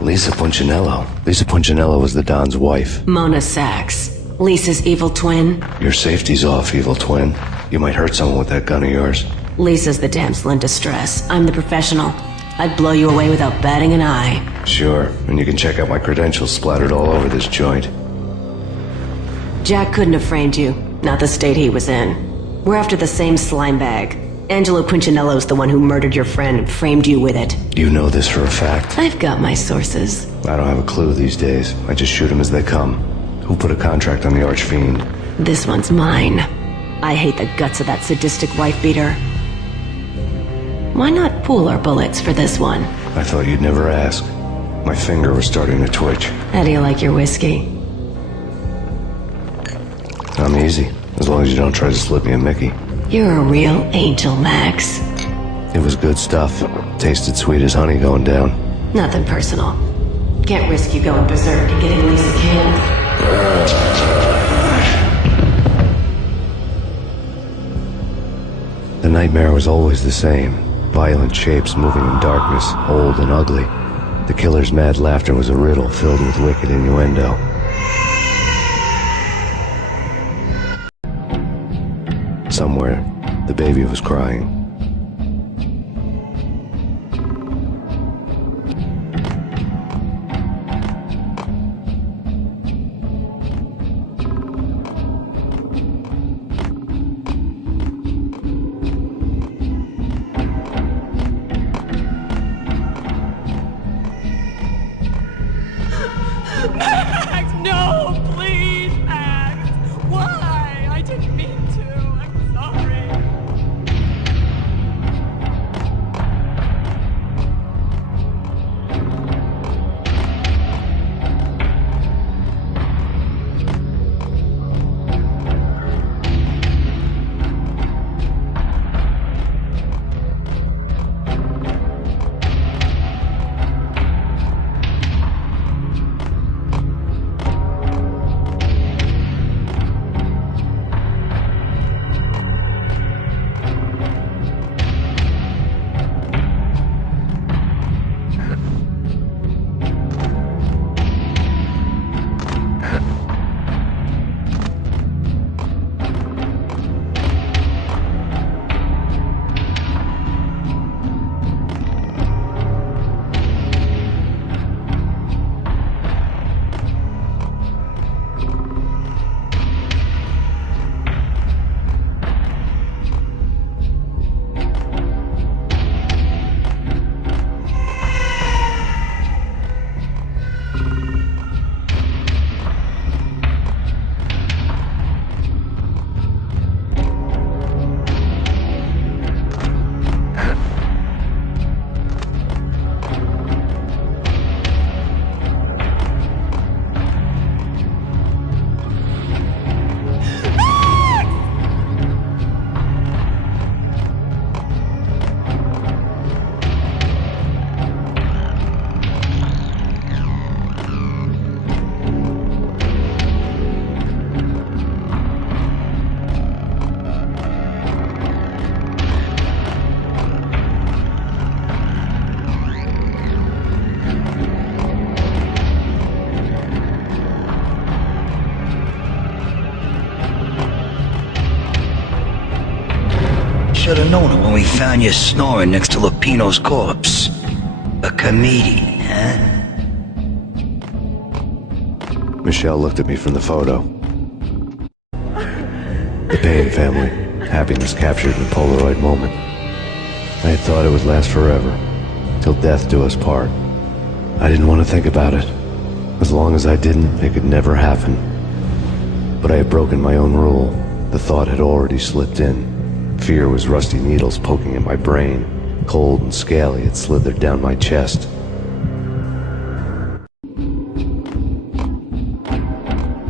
Lisa Punchinello. Lisa Punchinello was the Don's wife. Mona Sachs. Lisa's evil twin. Your safety's off, evil twin. You might hurt someone with that gun of yours. Lisa's the damsel in distress. I'm the professional. I'd blow you away without batting an eye. Sure, and you can check out my credentials splattered all over this joint. Jack couldn't have framed you. Not the state he was in. We're after the same slime bag. Angelo Punchinello's the one who murdered your friend and framed you with it. You know this for a fact? I've got my sources. I don't have a clue these days. I just shoot them as they come. Who put a contract on the Archfiend? This one's mine. I hate the guts of that sadistic wife-beater. Why not pool our bullets for this one? I thought you'd never ask. My finger was starting to twitch. How do you like your whiskey? I'm easy, as long as you don't try to slip me a Mickey. You're a real angel, Max. It was good stuff. Tasted sweet as honey going down. Nothing personal. Can't risk you going berserk and getting Lisa killed. The nightmare was always the same. Violent shapes moving in darkness, old and ugly. The killer's mad laughter was a riddle filled with wicked innuendo. Somewhere, the baby was crying. Max, no, please, Max. Why? I didn't mean to. I'm sorry. Should have known it when we found you snoring next to Lupino's corpse. A comedian, huh? Michelle looked at me from the photo. The Payne family. Happiness captured in a Polaroid moment. I had thought it would last forever. Till death do us part. I didn't want to think about it. As long as I didn't, it could never happen. But I had broken my own rule. The thought had already slipped in. Fear was rusty needles poking at my brain. Cold and scaly, it slithered down my chest.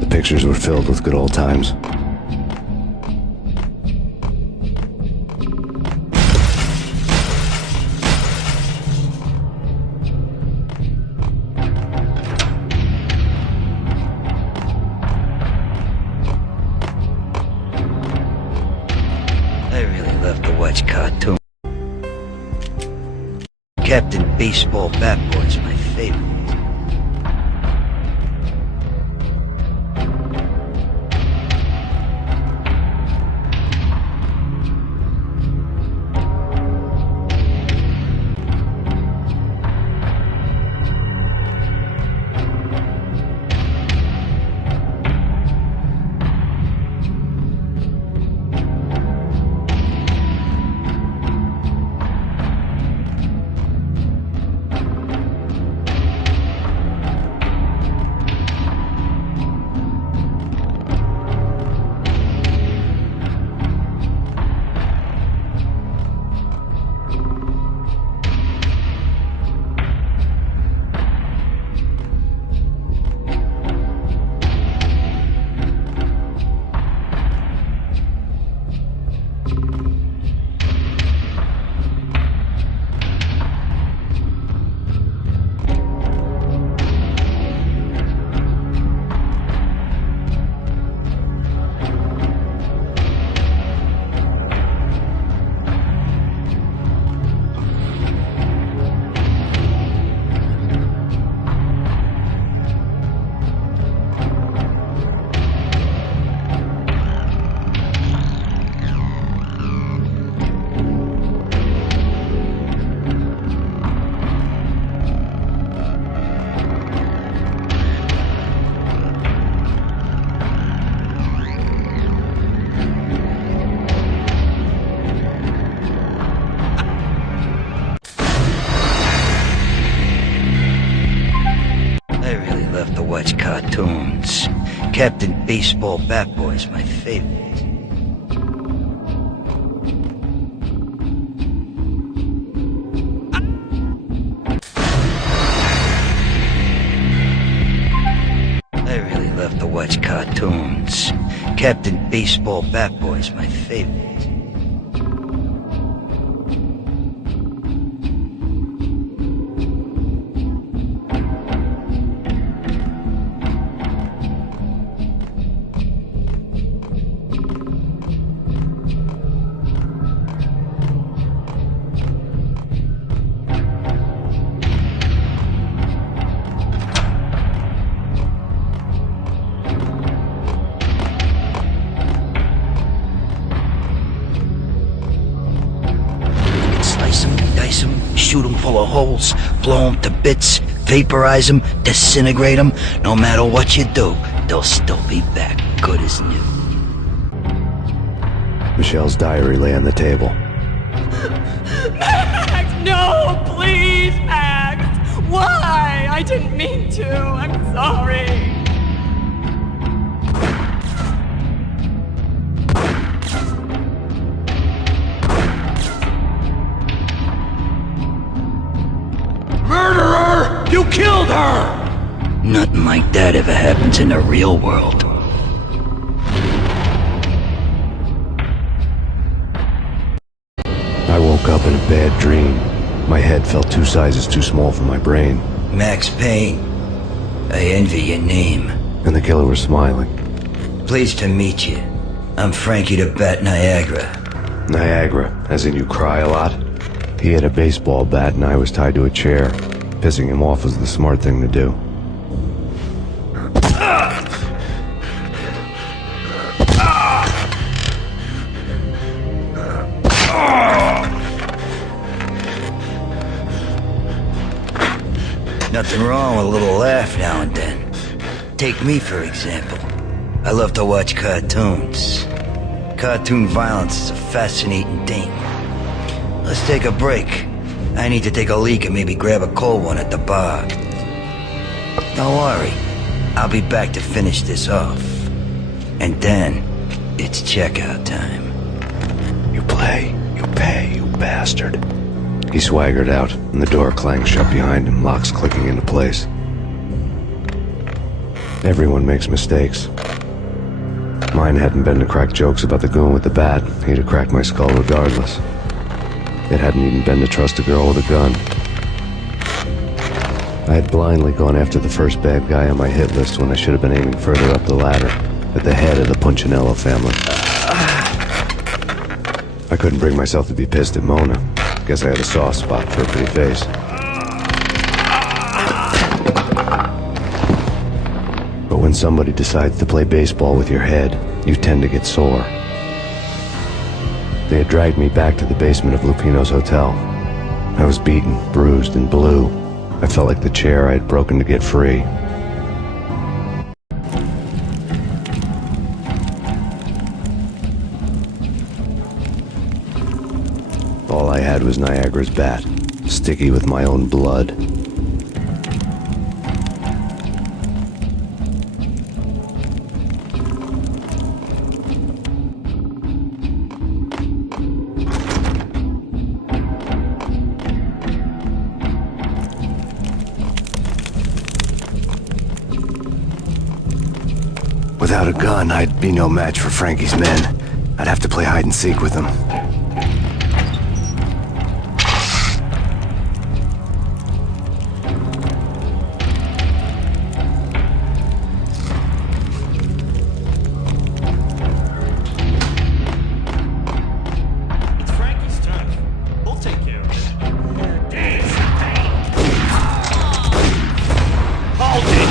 The pictures were filled with good old times. I really love to watch cartoons. Captain Baseball Bat Boy's my favorite. cartoons. Captain Baseball Bat Boy is my favorite. I really love to watch cartoons. Captain Baseball Bat Boy is my favorite. Shoot them full of holes, blow them to bits, vaporize them, disintegrate them. No matter what you do, they'll still be back good as new. Michelle's diary lay on the table. Max, no, please, Max. Why? I didn't mean to. I'm sorry. Murderer! You killed her! Nothing like that ever happens in the real world. I woke up in a bad dream. My head felt 2 sizes too small for my brain. Max Payne. I envy your name. And the killer was smiling. Pleased to meet you. I'm Frankie the Bat Niagara. Niagara, as in you cry a lot? He had a baseball bat and I was tied to a chair. Pissing him off was the smart thing to do. Nothing wrong with a little laugh now and then. Take me, for example. I love to watch cartoons. Cartoon violence is a fascinating thing. Let's take a break. I need to take a leak and maybe grab a cold one at the bar. Don't worry. I'll be back to finish this off. And then, it's checkout time. You play, you pay, you bastard. He swaggered out, and the door clanged shut behind him, locks clicking into place. Everyone makes mistakes. Mine hadn't been to crack jokes about the goon with the bat. He'd have cracked my skull regardless. It hadn't even been to trust a girl with a gun. I had blindly gone after the first bad guy on my hit list when I should have been aiming further up the ladder, at the head of the Punchinello family. I couldn't bring myself to be pissed at Mona. Guess I had a soft spot for her pretty face. But when somebody decides to play baseball with your head, you tend to get sore. They had dragged me back to the basement of Lupino's hotel. I was beaten, bruised, and blue. I felt like the chair I had broken to get free. All I had was Niagara's bat, sticky with my own blood. Without a gun, I'd be no match for Frankie's men. I'd have to play hide and seek with them. It's Frankie's turn. We'll take care of it. Hold it!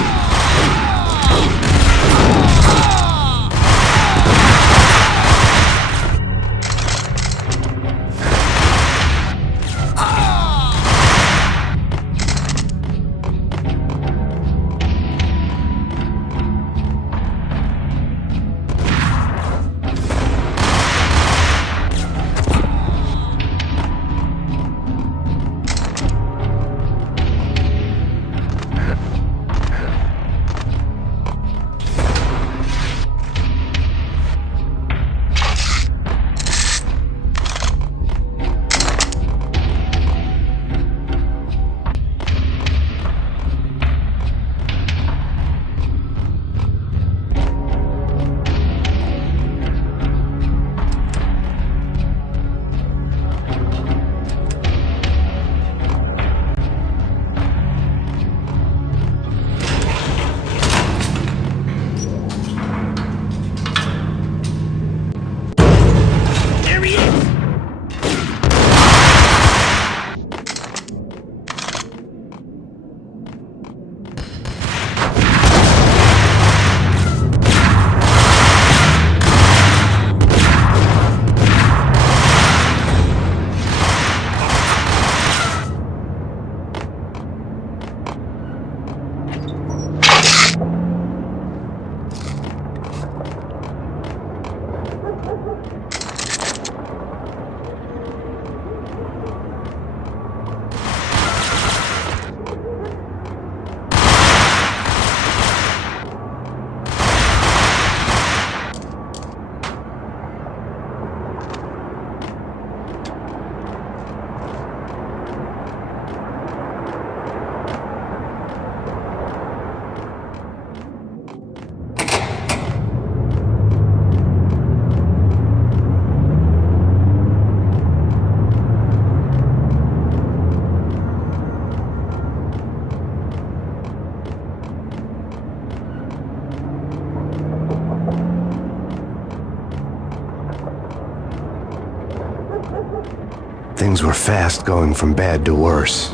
Things were fast going from bad to worse.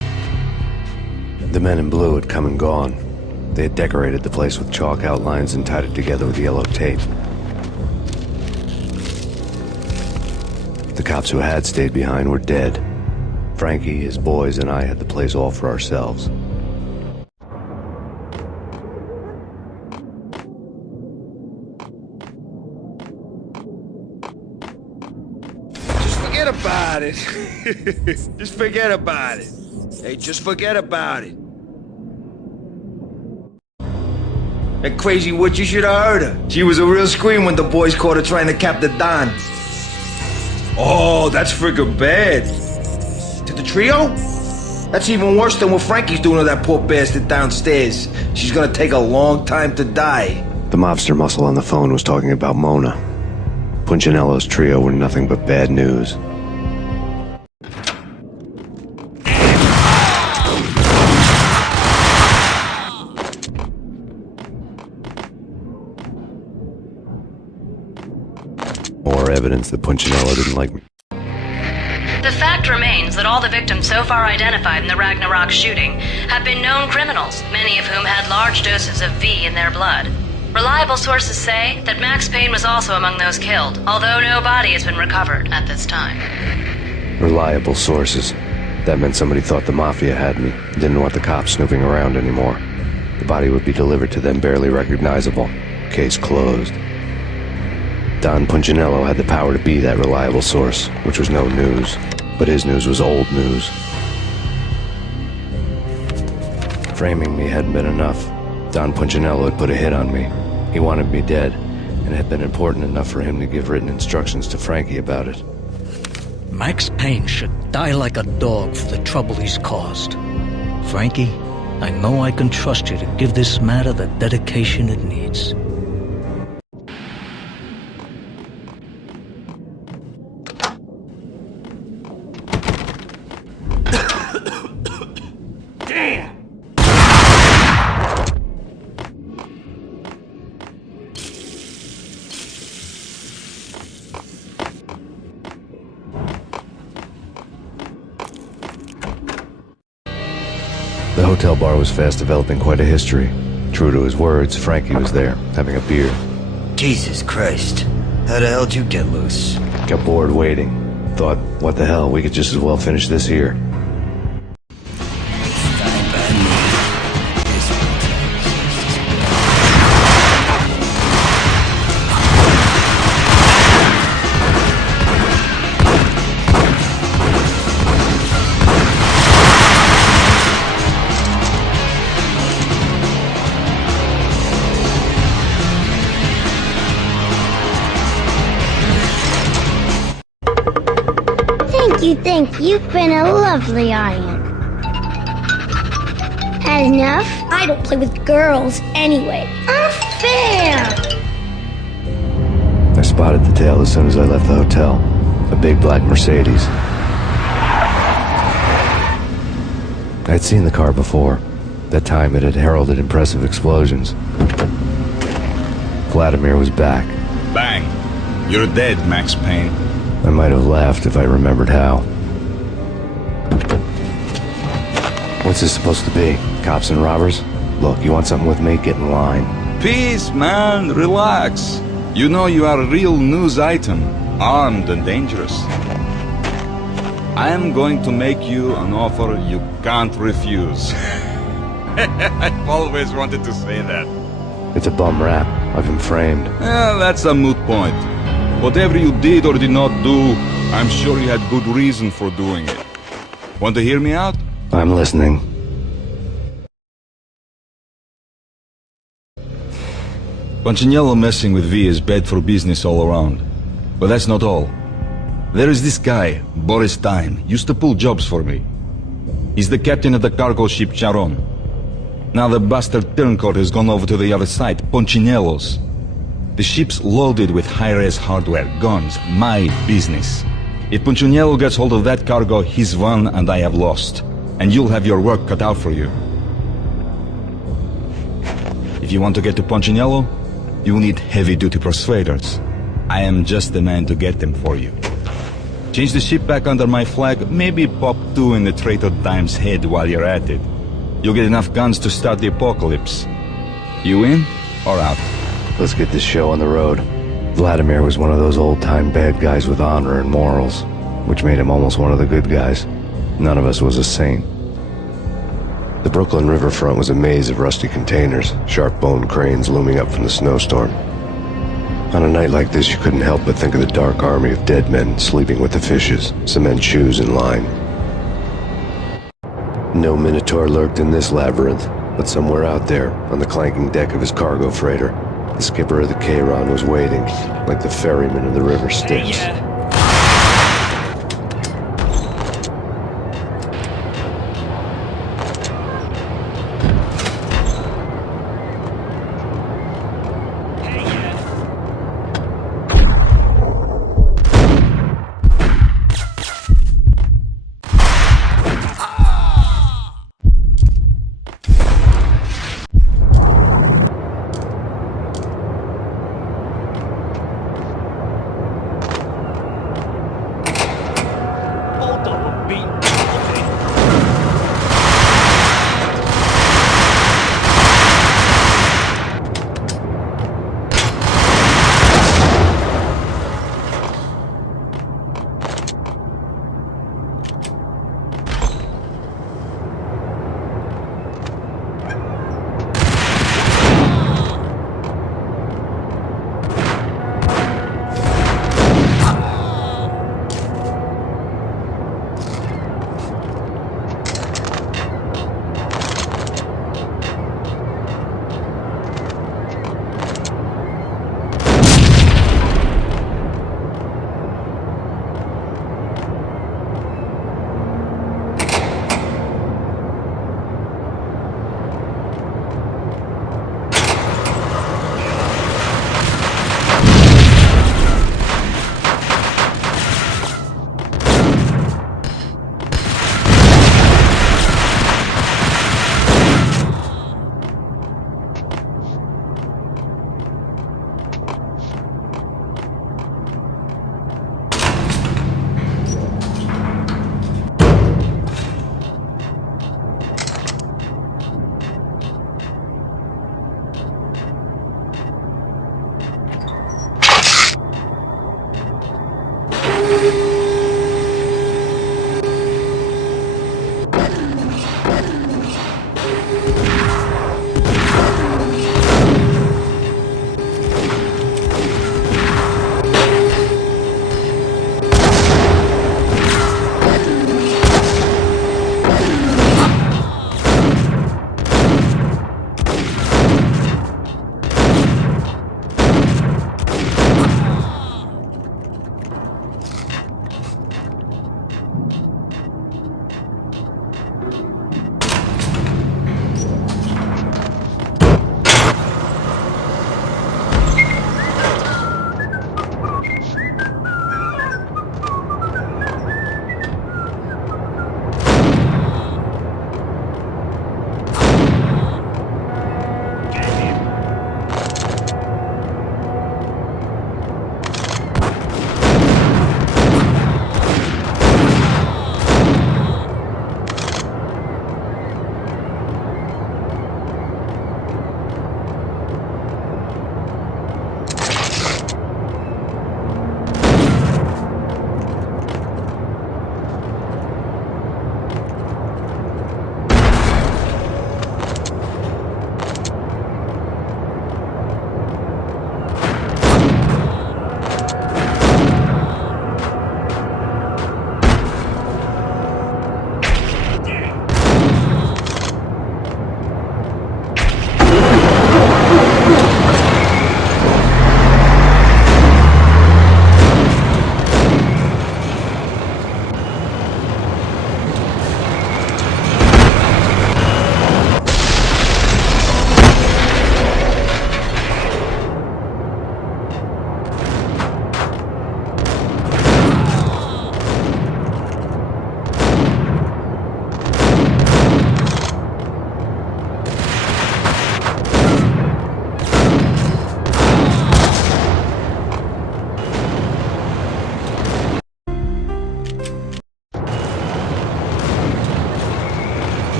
The men in blue had come and gone. They had decorated the place with chalk outlines and tied it together with yellow tape. The cops who had stayed behind were dead. Frankie, his boys, and I had the place all for ourselves. Forget about it. Just forget about it. Hey, just forget about it. That crazy witch, you should have heard her. She was a real scream when the boys caught her trying to cap the Don. Oh, that's friggin' bad. To the trio? That's even worse than what Frankie's doing to that poor bastard downstairs. She's gonna take a long time to die. The mobster muscle on the phone was talking about Mona. Punchinello's trio were nothing but bad news. More evidence that Punchinello didn't like me. The fact remains that all the victims so far identified in the Ragnarok shooting have been known criminals, many of whom had large doses of V in their blood. Reliable sources say that Max Payne was also among those killed, although no body has been recovered at this time. Reliable sources. That meant somebody thought the Mafia had me, didn't want the cops snooping around anymore. The body would be delivered to them barely recognizable. Case closed. Don Punchinello had the power to be that reliable source, which was no news. But his news was old news. Framing me hadn't been enough. Don Punchinello had put a hit on me. He wanted me dead, and it had been important enough for him to give written instructions to Frankie about it. Max Payne should die like a dog for the trouble he's caused. Frankie, I know I can trust you to give this matter the dedication it needs. The hotel bar was fast developing quite a history. True to his words, Frankie was there, having a beer. Jesus Christ. How the hell did you get loose? Got bored waiting. Thought, what the hell, we could just as well finish this here. Thank you. You've been a lovely audience. Had enough? I don't play with girls anyway. Unfair! I spotted the tail as soon as I left the hotel. A big black Mercedes. I'd seen the car before. That time it had heralded impressive explosions. Vladimir was back. Bang! You're dead, Max Payne. I might have laughed if I remembered how. What's this supposed to be? Cops and robbers? Look, you want something with me? Get in line. Peace, man. Relax. You know you are a real news item. Armed and dangerous. I am going to make you an offer you can't refuse. I've always wanted to say that. It's a bum rap. I've been framed. Well, that's a moot point. Whatever you did or did not do, I'm sure you had good reason for doing it. Want to hear me out? I'm listening. Punchinello messing with V is bad for business all around. But that's not all. There is this guy, Boris Time, used to pull jobs for me. He's the captain of the cargo ship Charon. Now the bastard turncoat has gone over to the other side, Punchinello's. The ship's loaded with high-res hardware, guns, my business. If Punchinello gets hold of that cargo, he's won and I have lost. And you'll have your work cut out for you. If you want to get to Punchinello, you need heavy-duty persuaders. I am just the man to get them for you. Change the ship back under my flag, maybe pop 2 in the Traitor Dime's head while you're at it. You'll get enough guns to start the apocalypse. You in or out? Let's get this show on the road. Vladimir was one of those old-time bad guys with honor and morals, which made him almost one of the good guys. None of us was a saint. The Brooklyn riverfront was a maze of rusty containers, sharp-boned cranes looming up from the snowstorm. On a night like this, you couldn't help but think of the dark army of dead men sleeping with the fishes, cement shoes in line. No Minotaur lurked in this labyrinth, but somewhere out there, on the clanking deck of his cargo freighter, the skipper of the Chiron was waiting, like the ferryman of the river Styx.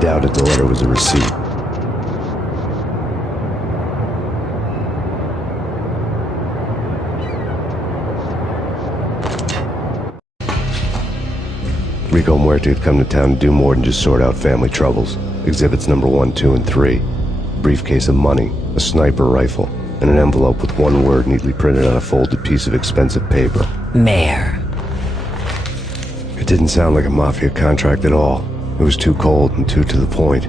doubted the letter was a receipt. Rico Muerte had come to town to do more than just sort out family troubles. Exhibits number 1, 2, and 3. A briefcase of money, a sniper rifle, and an envelope with one word neatly printed on a folded piece of expensive paper. Mayor. It didn't sound like a mafia contract at all. It was too cold and too to the point.